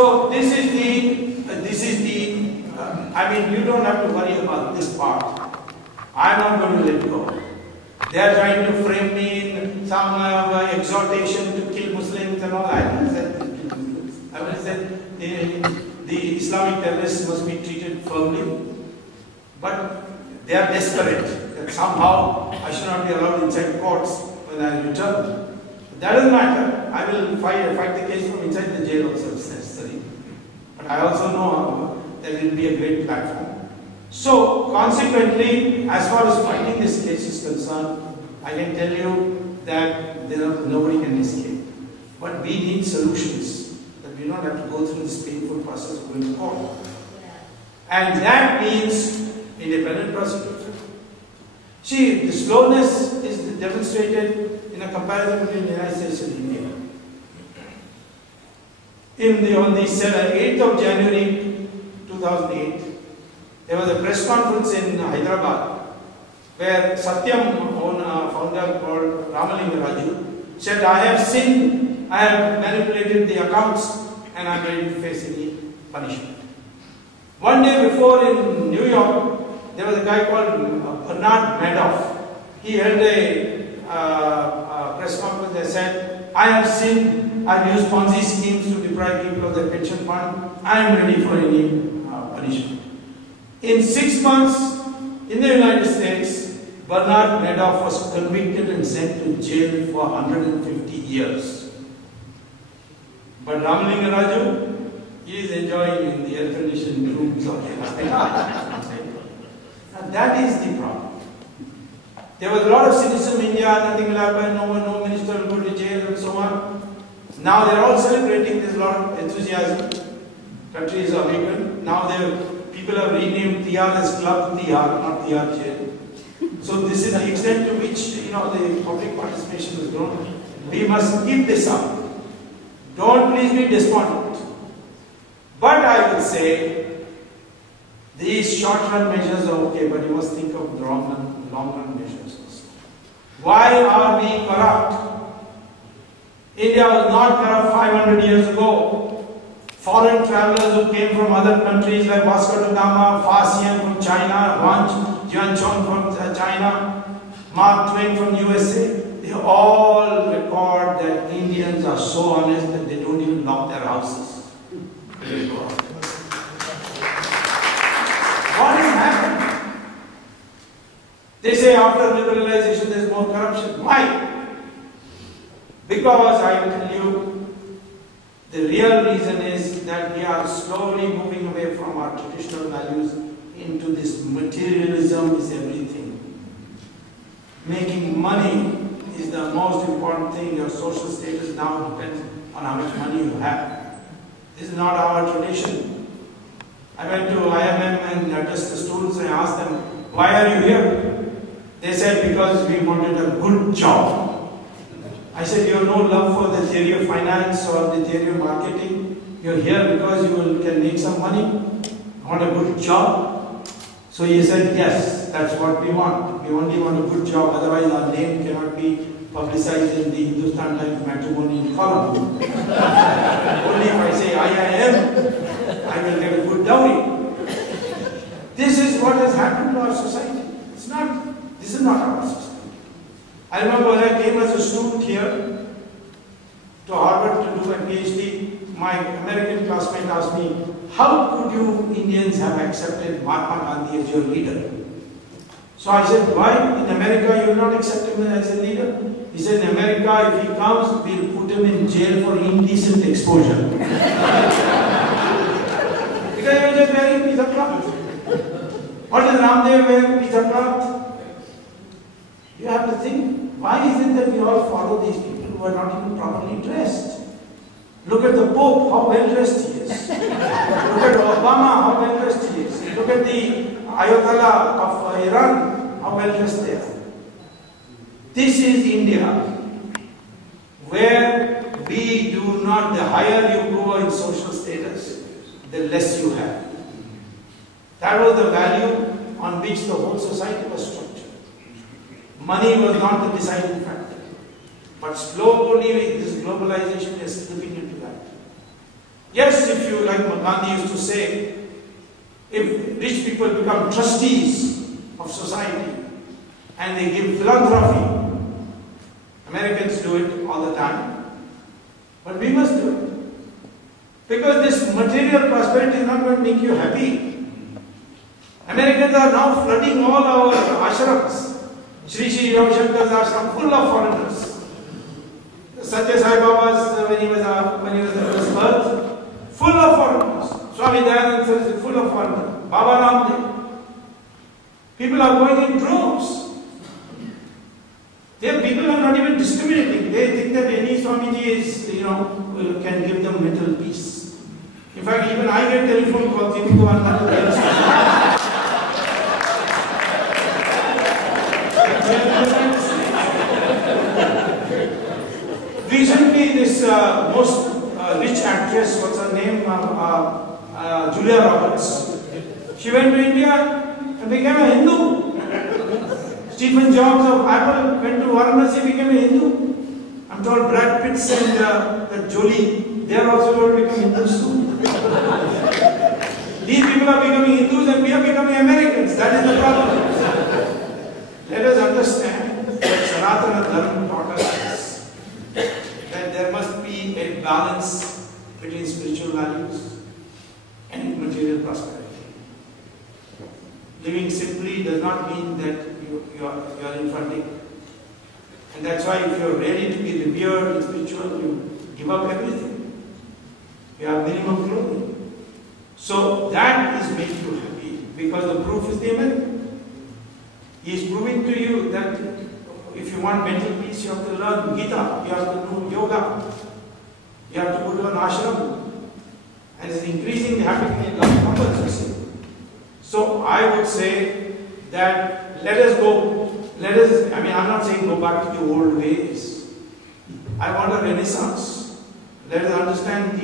So this is the, I mean, you don't have to worry about this part. I'm not going to let go. They are trying to frame me in some exhortation to kill Muslims and all. I haven't said to kill Muslims. I will say the Islamic terrorists must be treated firmly. But they are desperate that somehow I should not be allowed inside courts when I return. But that doesn't matter. I will fight the case from inside the jail also if necessary. But I also know that it will be a great platform. So, consequently, as far as fighting this case is concerned, I can tell you that nobody can escape. But we need solutions, that we don't have to go through this painful process of going to court. And that means independent prosecution. See, the slowness is demonstrated in a comparison between the United States and India. On the 8th of January 2008, there was a press conference in Hyderabad where Satyam founder called Rajiv said, I have sinned, I have manipulated the accounts and I am ready to face any punishment. One day before in New York, there was a guy called Bernard Madoff. He held a press conference and said, I have sinned, I have used Ponzi schemes to deprive people of their pension fund, I am ready for any punishment. In 6 months, in the United States, Bernard Madoff was convicted and sent to jail for 150 years. But Ramalinga Raju, he is enjoying in the air-conditioned rooms of the And that is the problem. There was a lot of cynicism in India, nothing will happen, no minister will go to jail and so on. Now they are all celebrating, there is a lot of enthusiasm. Country is awakened. Now people have renamed Tihar as Club Tihar, not Tihar Jail. So this is the extent to which the public participation has grown. We must keep this up. Don't please be despondent. But I will say, these short-run measures are okay, but you must think of the long-run measures also. Why are we corrupt? India was not corrupt 500 years ago. Foreign travelers who came from other countries like Vasco da Gama, Farsian from China, Wang Jianchong from China, Mark Twain from USA, they all record that Indians are so honest that they don't even lock their houses. What has happened? They say after liberalization there is more corruption. Why? Because I will tell you, the real reason is that we are slowly moving away from our traditional values into this materialism is everything. Making money is the most important thing. Your social status now depends on how much money you have. This is not our tradition. I went to IMM and addressed the students and I asked them, why are you here? They said, because we wanted a good job. I said, you have no love for the theory of finance or the theory of marketing. You're here because you can make some money. Want a good job? So he said, yes, that's what we want. We only want a good job, otherwise our name cannot be publicized in the Hindustan Times matrimonial column. Only if I say IIM, I will get a good dowry. This is what has happened to our society. This is not our society. I remember when I came as a student here to Harvard to do a PhD, my American classmate asked me, how could you Indians have accepted Mahatma Gandhi as your leader? So I said, why? In America you will not accept him as a leader? He said, in America if he comes, we will put him in jail for indecent exposure. Because he was just wearing pizza cloth. What is Ramdev wearing pizza cloth? You have to think, why is it that we all follow these people who are not even properly dressed? Look at the Pope, how well dressed he is. Look at Obama, how well dressed he is. Look at the Ayatollah of Iran, how well dressed they are. This is India, where we do not, the higher you go in social status, the less you have. That was the value on which the whole society was structured. Money was not the deciding factor. But slowly this globalization is slipping into that. Yes, if you, like Gandhi used to say, if rich people become trustees of society and they give philanthropy, Americans do it all the time, but we must do it. Because this material prosperity is not going to make you happy. Americans are now flooding all our ashrams. Sri Sri Ravi Shankar's ashram full of foreigners. Satya Sai Baba's, when he was at his birth, full of foreigners. Swami Dayanand is full of foreigners. Baba Ramdev. People are going in droves. People are not even discriminating. They think that any Swamiji is, can give them mental peace. In fact, even I get telephone calls, even though I'm not a Recently, this most rich actress, what's her name? Julia Roberts. She went to India and became a Hindu. Stephen Jobs of Apple went to Varanasi, became a Hindu. I'm told Brad Pitt and Jolie, they are also going to become Hindus soon. These people are becoming Hindus and we are becoming Americans. That is the problem. Let us understand that Sanatana Dharma taught us that there must be a balance between spiritual values and material prosperity. Living simply does not mean that you are infantic. And that's why if you are ready to be revered and spiritual, you give up everything. You have minimum clothing. So that is making you happy because the proof is the American. He is proving to you that if you want mental peace, you have to learn Gita, you have to do yoga, you have to go to an ashram. And it's increasing the happiness in large numbers, you see. So I would say that let us go, I'm not saying go back to the old ways. I want a renaissance. Let us understand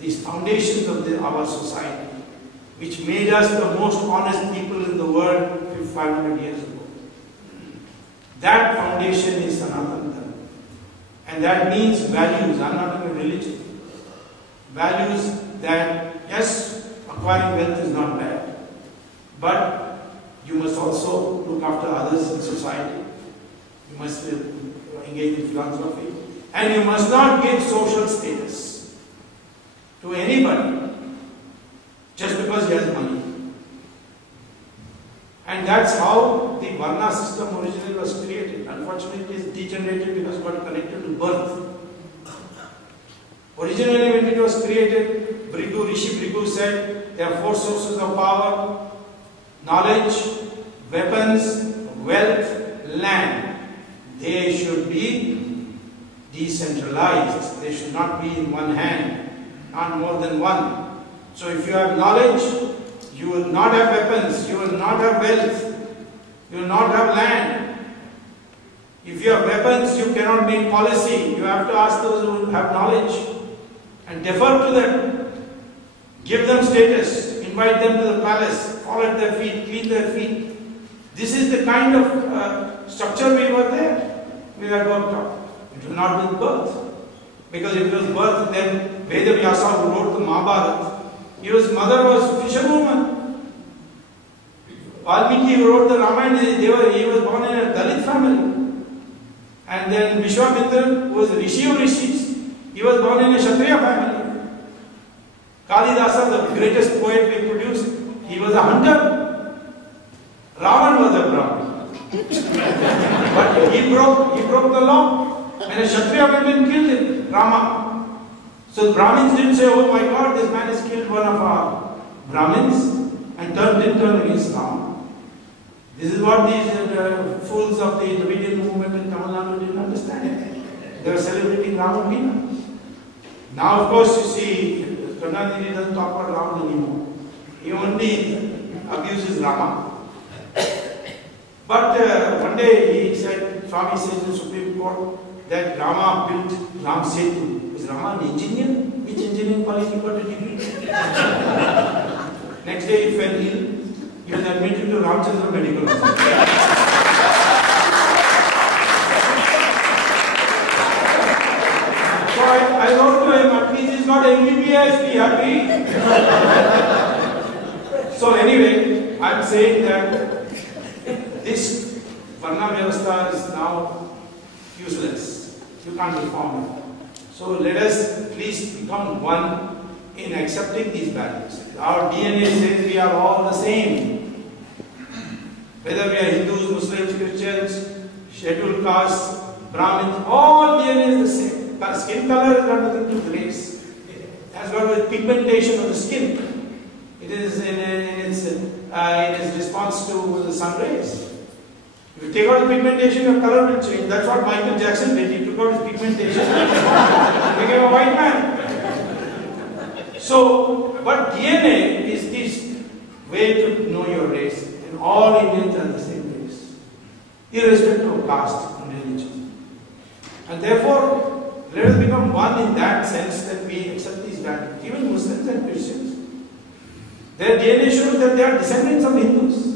these foundations of our society, which made us the most honest people in the world 500 years ago. That foundation is Sanatana Dharma. And that means values. I'm not talking religion. Values that, yes, acquiring wealth is not bad. But you must also look after others in society. You must engage in philanthropy. And you must not give social status to anybody just because he has money. And that's how the Varna system originally was created. Unfortunately, it is degenerated because it got connected to birth. Originally, when it was created, Rishi Bhrigu said there are 4 sources of power: knowledge, weapons, wealth, land. They should be decentralized. They should not be in one hand, not more than one. So if you have knowledge, you will not have weapons, you will not have wealth, you will not have land. If you have weapons, you cannot make policy. You have to ask those who have knowledge and defer to them. Give them status, invite them to the palace, fall at their feet, clean their feet. This is the kind of structure we were there. We had worked out. It was not with birth. Because if it was birth, then Veda Vyasa, who wrote the Mahabharata, his mother was fisherwoman. Valmiki, who wrote the Ramayana, he was born in a Dalit family. And then Vishwamitra, who was Rishi of Rishis, he was born in a Kshatriya family. Kalidasa, the greatest poet we produced, he was a hunter. Ravan was a Brahmin. But he broke the law. And a Kshatriya woman killed him, Rama. So Brahmins didn't say, oh my God, this man has killed one of our Brahmins and didn't turn against Rama. This is what these fools of the Dravidian movement in Tamil Nadu didn't understand. They were celebrating Ramayana. Now, of course, you see, Karnataka doesn't talk about Rama anymore. He only abuses Rama. But one day he said, Swamy says in the Supreme Court, that Rama built Ram Setu. Is Rama an engineer? Which engineering college he got a degree? Next day he fell ill. He was admitted to Ramchandra Medical Hospital. So I wrote to him, at least he's not got MBBS, be happy. So anyway, I'm saying that this Varna Vyavastha is now useless. You can't reform it. So let us please become one in accepting these values. Our DNA says we are all the same. Whether we are Hindus, Muslims, Christians, scheduled castes, Brahmins, all DNA is the same. But skin color has got nothing to do with race. It has got to do with pigmentation of the skin. It is in its response to the sun rays. If you take out the pigmentation, your color will change. That's what Michael Jackson did. He took out his pigmentation and became a white man. So, but DNA is this way to know your race. And all Indians are the same race, irrespective of caste and religion. And therefore, let us become one in that sense that we accept these values. Even Muslims and Christians, their DNA shows that they are descendants of Hindus.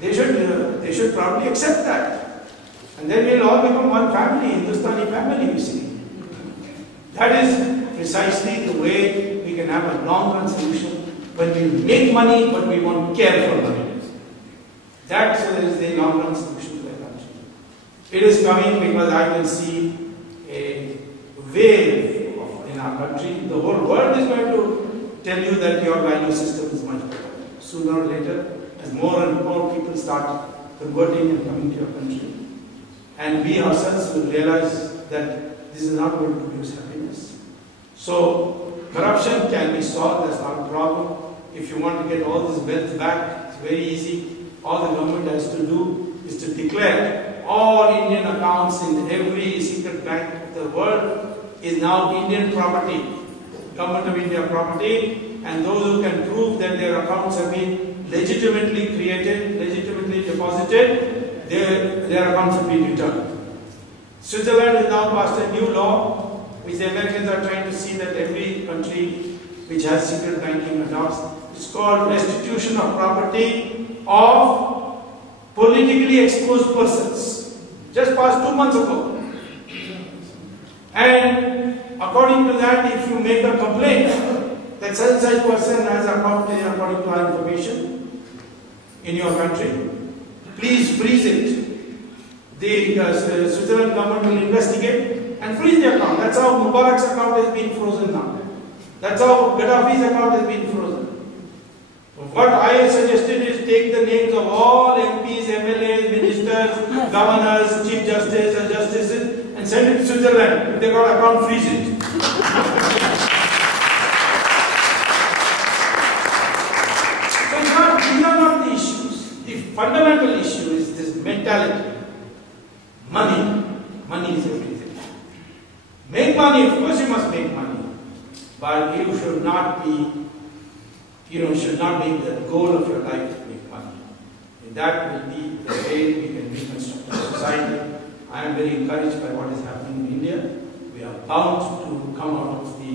They should probably accept that. And then we'll all become one family, Hindustani family, you see. That is precisely the way we can have a long-run solution when we make money but we won't care for money. That is the long-run solution to the country. It is coming because I can see a wave in our country. The whole world is going to tell you that your value system is much better. Sooner or later, as more and more people start converting and coming to your country, and we ourselves will realize that this is not going to produce happiness. So, corruption can be solved, that's not a problem. If you want to get all this wealth back, it's very easy. All the government has to do is to declare all Indian accounts in every secret bank of the world is now Indian property, Government of India property, and those who can prove that their accounts have been legitimately created, legitimately deposited, their accounts have been returned. Switzerland has now passed a new law which the Americans are trying to see that every country which has secret banking adopts. It's called restitution of property of politically exposed persons. Just passed 2 months ago. And according to that, if you make a complaint that such person has account according to our information in your country, please freeze it. The Switzerland government will investigate and freeze the account. That's how Mubarak's account has been frozen now. That's how Gaddafi's account has been frozen. What I suggested is take the names of all MPs, MLAs, ministers, governors, chief justices, justices and send it to Switzerland. If they got account, freeze it. So these are not the issues. The fundamental issue is this mentality. Money. Money is everything. Make money, of course you must make money. But you should not be, should not make the goal of your life to make money. And that will be the way we can reconstruct our society. I am very encouraged by what is happening in India. We are bound to come out of the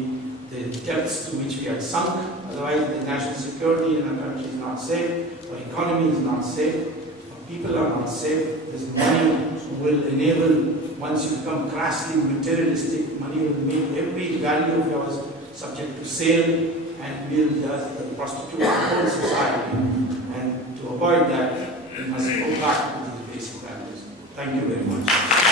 depths to which we are sunk. Otherwise, the national security in our country is not safe, our economy is not safe, our people are not safe. This money will enable, once you become crassly materialistic, money will make every value of yours subject to sale and will prostitute the whole society. And to avoid that, we must go back to these basic values. Thank you very much.